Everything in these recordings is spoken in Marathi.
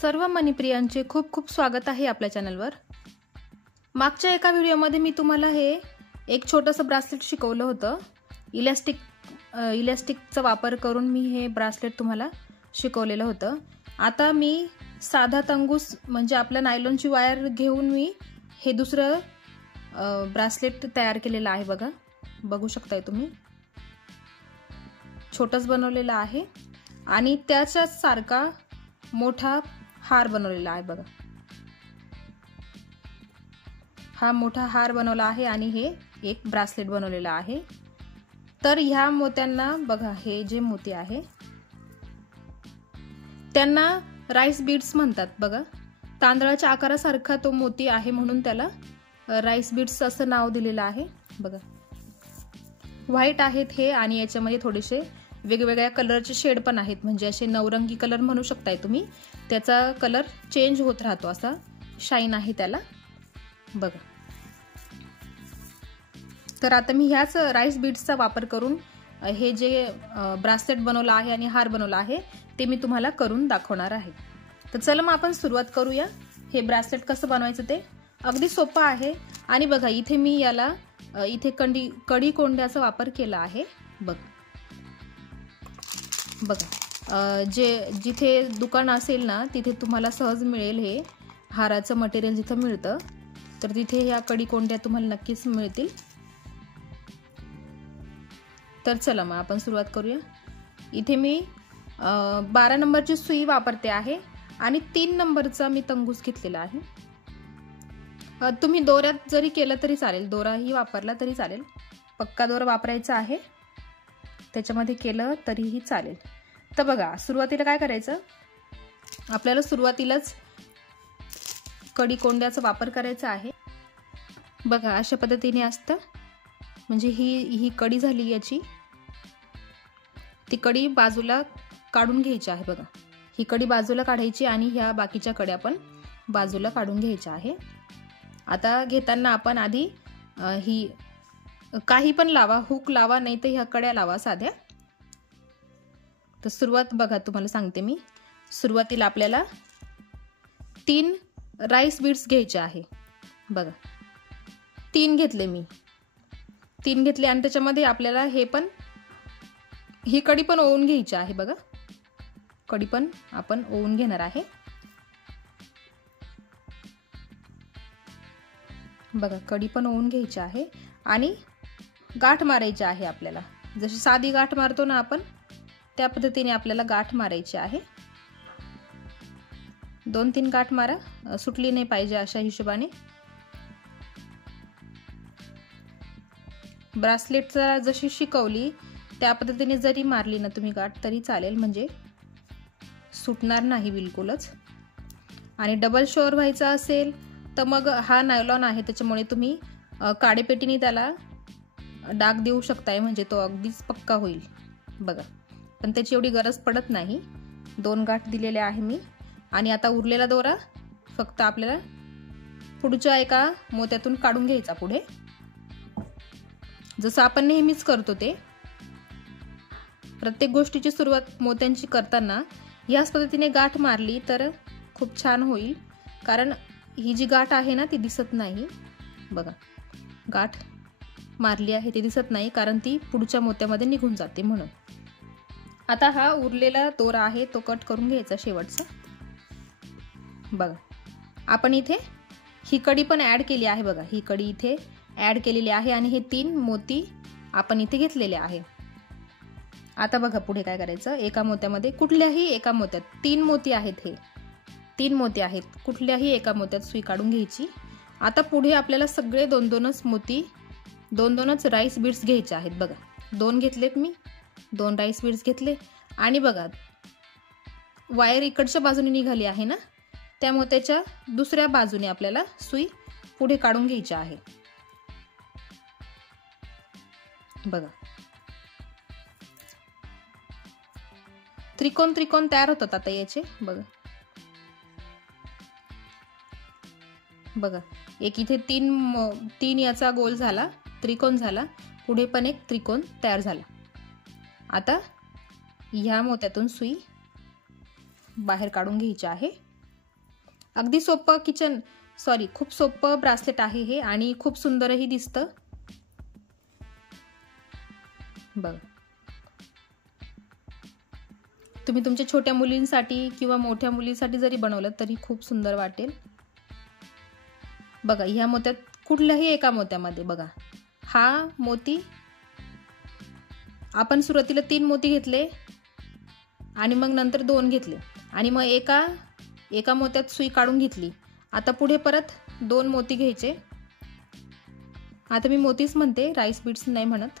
सर्व मनीप्रियांचे खूप खूप स्वागत आहे आपल्या चॅनलवर। मागच्या एका व्हिडिओमध्ये मी तुम्हाला हे एक छोटंसं ब्रासलेट शिकवलं होतं। इलास्टिकचा वापर करून मी हे ब्रासलेट तुम्हाला शिकवलेलं होतं। आता मी साधा तंगूस म्हणजे आपल्या नायलॉनची वायर घेऊन मी हे दुसरं ब्रासलेट तयार केलेलं आहे। बघू शकताय तुम्ही, छोटंच बनवलेलं आहे आणि त्याच्याच सारखा मोठा हार बनवलेला आहे। बघा, हा मोठा हार बनवला आहे आणि हे एक ब्रासलेट बनवलेला आहे। तर ह्या मोत्यांना बघा, हे जे मोती आहे त्यांना राईस बीड्स म्हणतात। बघा, तांदळाच्या आकारासारखा तो मोती आहे म्हणून त्याला राईस बीड्स असं नाव दिलेलं आहे। बघा, व्हाईट आहेत हे आणि याच्यामध्ये थोडेसे वेगवेगळ्या कलरचे शेड पण आहेत, म्हणजे असे नवरंगी कलर म्हणू शकताय तुम्ही। त्याचा कलर चेंज होत राहतो, असा शाईन आहे त्याला। बघा, तर आता मी ह्याच राईस बीड्सचा वापर करून हे जे ब्रासलेट बनवलं आहे आणि हार बनवला आहे ते मी तुम्हाला करून दाखवणार आहे। तर चला मग आपण सुरुवात करूया। हे ब्रासलेट कसं बनवायचं ते अगदी सोपं आहे। आणि बघा, इथे मी याला इथे कडी कोंड्याचा वापर केला आहे। बघा, जिथे दुकान असेल ना तिथे तुम्हाला सहज मिळेल। हे हाराचं मटेरियल जिथे मिळतं तर तिथे ह्या कडी कोंड्या तुम्हाला नक्कीच मिळतील। तर चला मग आपण सुरुवात करूया। इथे मी 12 नंबरची सुई वापरते आहे आणि 3 नंबरचा मी तंगूस घेतलेला आहे। तुम्ही दोऱ्यात जरी केलं तरी चालेल, दोराही वापरला तरी चालेल। पक्का दोरा वापरायचा आहे, त्याच्यामध्ये केलं तरीही चालेल। तर बघा, सुरुवातीला काय करायचं, आपल्याला सुरुवातीलाच कडी कोंड्याचा वापर करायचा आहे। बघा, अशा पद्धतीने असतं, म्हणजे ही कडी झाली याची, ती कडी बाजूला काढून घ्यायची आहे। बघा, ही कडी बाजूला काढायची आणि ह्या बाकीच्या कड्या पण बाजूला काढून घ्यायच्या आहे। आता घेताना आपण आधी ही काही पण लावा, हुक लावा, नाही तर ह्या कड्या लावा साध्या। तर सुरुवात बघा, तुम्हाला सांगते मी, सुरुवातीला आपल्याला 3 राईस बीड्स घ्यायचे आहे। बघा, 3 घेतले मी, 3 घेतले आणि त्याच्यामध्ये आपल्याला ही कडी पण ओवून घ्यायची आहे। बघा, कडी पण आपण ओवून घेणार आहे। बघा, कडी पण ओवून घ्यायची आहे आणि गाठ मारायची आहे आपल्याला। जशी साधी गाठ मारतो ना आपण, त्या पद्धतीने आपल्याला गाठ मारायची आहे। 2-3 गाठ मारा, सुटली नाही पाहिजे अशा हिशोबाने। ब्रासलेटचा जशी शिकवली त्या पद्धतीने जरी मारली ना तुम्ही गाठ तरी चालेल, म्हणजे सुटणार नाही बिलकुलच। आणि डबल शोअर व्हायचा असेल तर मग हा नायलॉन आहे त्याच्यामुळे तुम्ही काडेपेटीने त्याला डाग देऊ शकताय, म्हणजे तो अगदीच पक्का होईल। बघा, पण त्याची एवढी गरज पडत नाही। 2 गाठ दिलेल्या आहे मी आणि आता उरलेला दोरा फक्त आपल्याला पुढच्या एका मोत्यातून काढून घ्यायचा पुढे, जसं आपण नेहमीच करतो ते। प्रत्येक गोष्टीची सुरुवात मोत्यांची करताना याच पद्धतीने गाठ मारली तर खूप छान होईल, कारण ही जी गाठ आहे ना ती दिसत नाही। बघा, गाठ मारली आहे ती दिसत नाही, कारण ती पुढच्या मोत्यामध्ये निघून जाते म्हणून। आता हा उरलेला दोरा आहे तो कट करून घ्यायचा शेवटचा। बघा, आपण इथे ही कडी पण ऍड केली आहे। बघा, ही कडी इथे ऍड केलेली आहे आणि हे 3 मोती आपण इथे घेतलेले आहे। आता बघा, पुढे काय करायचं, एका मोत्यामध्ये, कुठल्याही एका मोत्यात 3 मोती आहेत, हे 3 मोती आहेत, कुठल्याही एका मोत्यात सुई काढून घ्यायची। आता पुढे आपल्याला सगळे 2-2च मोती, 2-2च राईस बीड्स घ्यायचे आहेत। बघा, 2 घेतलेत मी, 2 राईस बीड्स घेतले आणि बघा, वायर इकडच्या बाजूने निघाली आहे ना, त्या मोत्याच्या दुसऱ्या बाजूने आपल्याला सुई पुढे काढून घ्यायची आहे। बघा, त्रिकोण त्रिकोण तयार होतात आता याचे। बघा, एक इथे 3 याचा गोल झाला, त्रिकोण झाला, पुढे पण एक त्रिकोण तयार झाला। आता ह्या मोत्यातून सुई बाहेर काढून घ्यायची आहे अगदी सोपं खूप सोपं ब्रासलेट आहे हे आणि खूप सुंदरही दिसतं बघ। तुम्ही तुमच्या छोट्या मुलींसाठी किंवा मोठ्या मुलींसाठी जरी बनवलं तरी खूप सुंदर वाटेल बघा। ह्या मोत्यात कुठल्याही एका मोत्यामध्ये बघा, हा मोती आपण सुरुवातीला 3 मोती घेतले आणि मग नंतर 2 घेतले आणि मग एका मोत्यात सुई काढून घेतली। आता पुढे परत 2 मोती घ्यायचे। आता मी मोतीच म्हणते, राईस बीड्स नाही म्हणत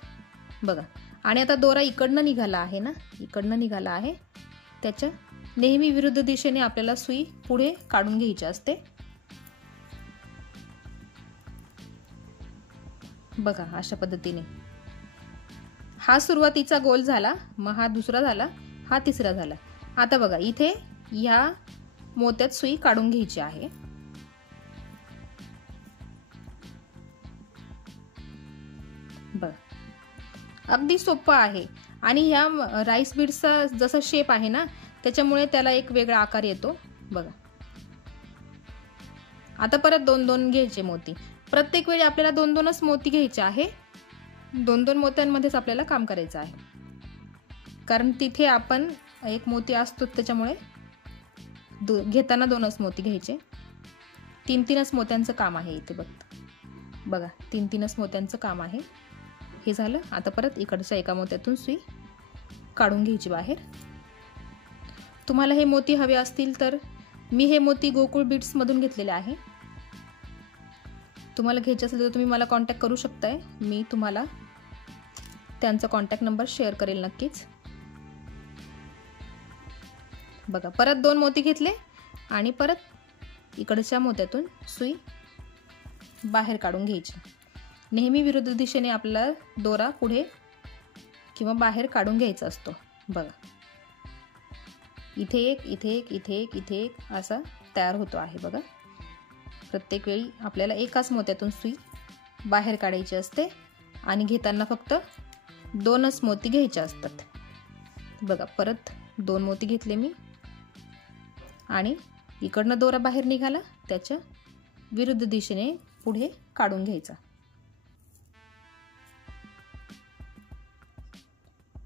बघा। आणि आता दोरा इकडनं निघाला आहे ना, इकडनं निघाला आहे, त्याच्या नेहमी विरुद्ध दिशेने आपल्याला सुई पुढे काढून घ्यायची असते बघा। अशा पद्धतीने हा सुरुवातीचा गोल झाला, मग हा दुसरा झाला, हा तिसरा झाला। आता बघा इथे या मोत्यात सुई काढून घ्यायची आहे बघ। अगदी सोपं आहे आणि ह्या राईस बीड्सचा जसा शेप आहे ना, त्याच्यामुळे त्याला एक वेगळा आकार येतो बघा। आता परत 2-2 घ्यायचे मोती। प्रत्येक वेळी आपल्याला 2-2च मोती घ्यायचे आहे। 2-2 मोत्यांमध्येच आपल्याला काम करायचं आहे, कारण तिथे आपण एक मोती असतो त्याच्यामुळे घेताना 2च मोती घ्यायचे। 3-3च मोत्यांचं काम आहे इथे बघा, 3-3च मोत्यांचं काम आहे। हे झालं। आता परत इकडच्या एका मोत्यातून सुई काढून घ्यायची बाहेर। तुम्हाला हे मोती हवे असतील तर मी हे मोती गोकुळ बीड्स मधून घेतलेले आहे। तुम्हाला घ्यायचे असेल तर तुम्ही मला कॉन्टॅक्ट करू शकताय, मी तुम्हाला त्यांचा कॉन्टॅक्ट नंबर शेअर करेल नक्कीच बघा। परत 2 मोती घेतले आणि परत इकडच्या मोत्यातून सुई बाहेर काढून घ्यायची। नेहमी विरुद्ध दिशेने आपल्याला दोरा पुढे किंवा बाहेर काढून घ्यायचा असतो बघा। इथे एक, इथे एक, इथे एक, इथे एक असा तयार होतो आहे बघा। प्रत्येक वेळी आपल्याला एकाच मोत्यातून सुई बाहेर काढायची असते आणि घेताना फक्त 2च मोती घ्यायचे असतात बघा। परत 2 मोती घेतले मी आणि इकडनं दोरा बाहेर निघाला, त्याच्या विरुद्ध दिशेने पुढे काढून घ्यायचा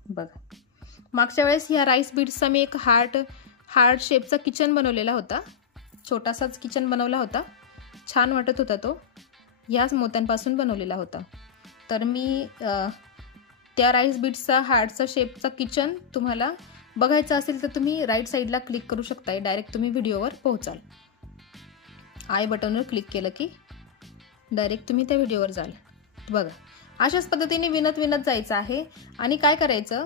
बघा। मागच्या वेळेस ह्या राईस बीड्सचा मी एक हार्ट शेपचा किचन बनवलेला होता, छोटासाच किचन बनवला होता, छान वाटत होता तो। ह्याच मोत्यांपासून बनवलेला होता। तर मी त्या राईस बीड्सचा हार्टचा शेपचा किचन तुम्हाला बघायचं असेल तर तुम्ही राईट साईडला क्लिक करू शकताय, डायरेक्ट तुम्ही व्हिडिओवर पोहोचाल। आय बटनवर क्लिक केलं की डायरेक्ट तुम्ही त्या व्हिडिओवर जाल बघा। अशाच पद्धतीने विणत जायचं आहे आणि काय करायचं,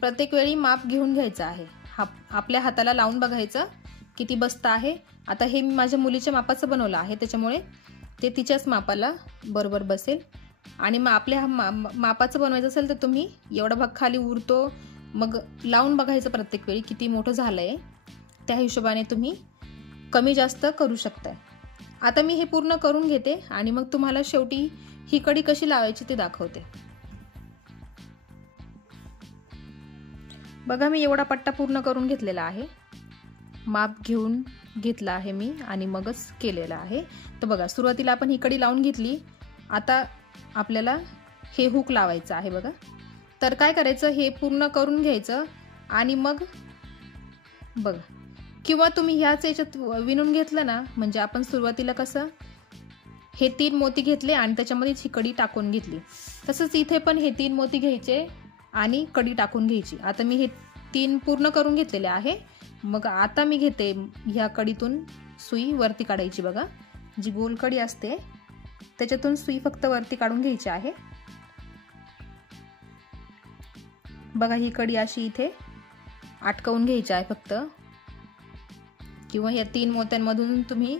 प्रत्येक वेळी माप घेऊन घ्यायचं आहे। आपल्या हाताला लावून बघायचं किती बसतं आहे। आता हे मी माझ्या मुलीच्या मापाचं बनवलं आहे, त्याच्यामुळे ते तिच्याच मापाला बरोबर बसेल। आणि मग आपल्या मापाचं बनवायचं असेल तर तुम्ही एवढा भाग खाली उरतो, मग लावून बघायचं प्रत्येक वेळी किती मोठं झालंय, त्या हिशोबाने तुम्ही कमी जास्त करू शकताय। आता मी हे पूर्ण करून घेते आणि मग तुम्हाला शेवटी ही कडी कशी लावायची ते दाखवते बघा। मी एवढा पट्टा पूर्ण करून घेतलेला आहे, माप घेऊन घेतला आहे मी आणि मगच केलेला आहे। तर बघा सुरुवातीला आपण ही कडी लावून घेतली, आता आपल्याला हे हुक लावायचं आहे बघा। तर काय करायचं, हे पूर्ण करून घ्यायचं आणि मग बघा, किंवा तुम्ही ह्याच याच्यात विणून घेतलं ना, म्हणजे आपण सुरुवातीला कसं हे 3 मोती घेतले आणि त्याच्यामध्येच ही कडी टाकून घेतली, तसंच इथे पण हे 3 मोती घ्यायचे आणि कडी टाकून घ्यायची। आता मी हे 3 पूर्ण करून घेतलेले आहे, मग आता मी घेते ह्या कडीतून सुई वरती काढायची बघा। जी गोल कडी असते त्याच्यातून सुई फक्त वरती काढून घ्यायची आहे बघा। ही कडी अशी इथे अटकवून घ्यायची आहे फक्त, किंवा या 3 मोत्यांमधून तुम्ही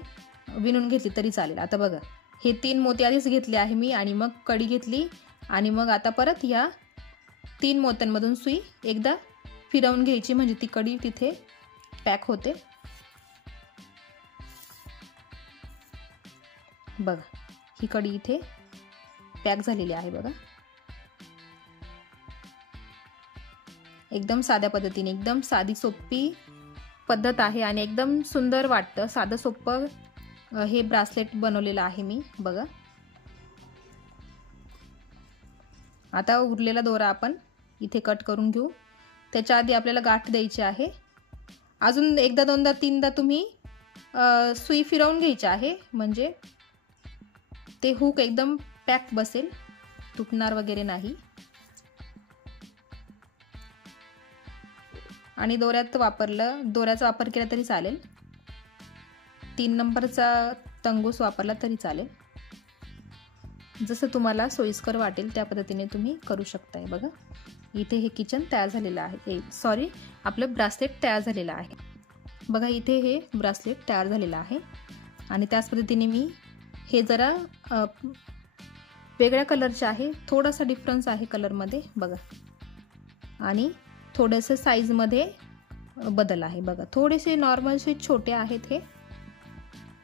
विणून घेतली तरी चालेल। आता बघा हे 3 मोती आधीच घेतले आहे मी आणि मग कडी घेतली आणि मग आता परत या 3 मोत्यांमधून सुई एकदा फिरवून घ्यायची, म्हणजे ती कडी तिथे पॅक होते बघा। ही कडी इथे पॅक झालेली आहे बघा, एकदम साध्या पद्धतीने, एकदम साधी सोपी पद्धत आहे आणि एकदम सुंदर वाटतं. साधं सोपं हे ब्रासलेट बनवलेलं आहे मी. बघा, आता उरलेला दोरा आपण इथे कट करून घेऊ. त्याच्या आधी आपल्याला गाठ द्यायची आहे. अजून एकदा दोनदा तीनदा तुम्ही सुई फिरवून घ्यायची आहे, म्हणजे ते हुक एकदम पॅक बसेल, तुटणार वगैरे नाही. आणि दोऱ्याचा वापर केला तरी चालेल. 3 नंबरचा तंगूस वापरला तरी चालेल. जसं तुम्हाला सोयीस्कर वाटेल त्या पद्धतीने तुम्ही करू शकताय. बघा, इथे हे किचन तयार झालेलं आहे. सॉरी, आपलं ब्रासलेट तयार झालेलं आहे. बघा, इथे हे ब्रासलेट तयार झालेलं आहे. आणि त्याच पद्धतीने मी हे जरा वेगळ्या कलरचे आहे, थोडासा डिफरन्स आहे कलरमध्ये. बघा, आणि थोडंसं साईजमध्ये बदल आहे. बघा, थोडेसे नॉर्मलचे छोटे आहेत हे,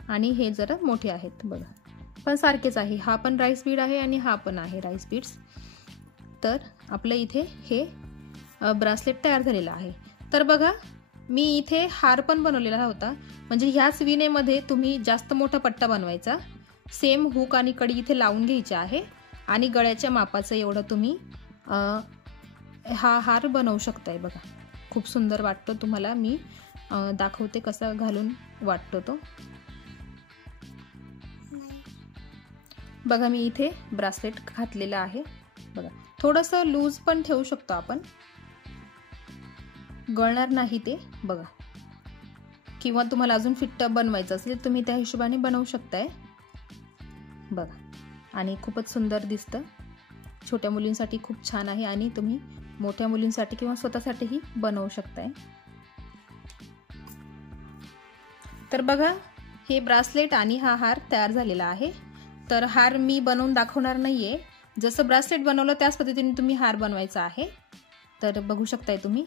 आणि हे जरा मोठे आहेत. बघा, पण सारखेच आहे. हा पण राईस बीड आहे आणि हा पण आहे राईस बीड्स. तर आपलं इथे हे ब्रासलेट तयार झालेलं आहे. तर बघा, मी इथे हार पण बनवलेला होता. म्हणजे ह्याच विणेमध्ये तुम्ही जास्त मोठा पट्टा बनवायचा, सेम हुक आणि कडी इथे लावून घ्यायची आहे, आणि गळ्याच्या मापाचं एवढं तुम्ही हा हार बनवू शकताय. बघा, खूप सुंदर वाटतो. तुम्हाला मी दाखवते कसा घालून वाटतो तो. बघा, मी इथे ब्रासलेट घातलेलं आहे. बघा, थोडंसं लूज पण ठेवू शकतो आपण, गळणार नाही ते. बघा, किंवा तुम्हाला अजून फिट्ट बनवायचं असेल तुम्ही त्या हिशोबाने बनवू शकताय. बघा, आणि खूपच सुंदर दिसतं. छोट्या मुलींसाठी खूप छान आहे, आणि तुम्ही मोठ्या मुलींसाठी किंवा स्वतःसाठीही बनवू शकताय. तर बघा, हे ब्रासलेट आणि हा हार तयार झालेला आहे. तर हार मी बनवून दाखवणार नाहीये. जसं ब्रासलेट बनवलं त्याच पद्धतीने तुम्ही हार बनवायचा आहे. तर बघू शकताय तुम्ही,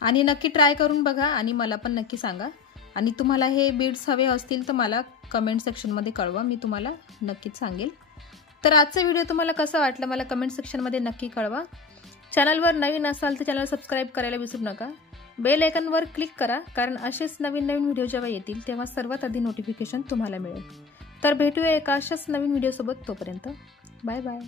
आणि नक्की ट्राय करून बघा आणि मला पण नक्की सांगा. आणि तुम्हाला हे बीड्स हवे असतील तर मला कमेंट सेक्शनमध्ये कळवा, मी तुम्हाला नक्कीच सांगेल. तर आजचा व्हिडिओ तुम्हाला कसा वाटला मला कमेंट सेक्शनमध्ये नक्की कळवा. चॅनलवर नवीन असाल तर चॅनल सबस्क्राईब करायला विसरू नका. बेल आयकॉनवर क्लिक करा, कारण असेच नवीन व्हिडिओ जेव्हा येतील तेव्हा सर्वात आधी नोटिफिकेशन तुम्हाला मिळेल. तर भेटूया एका अशाच नवीन व्हिडिओसोबत. तोपर्यंत बाय बाय.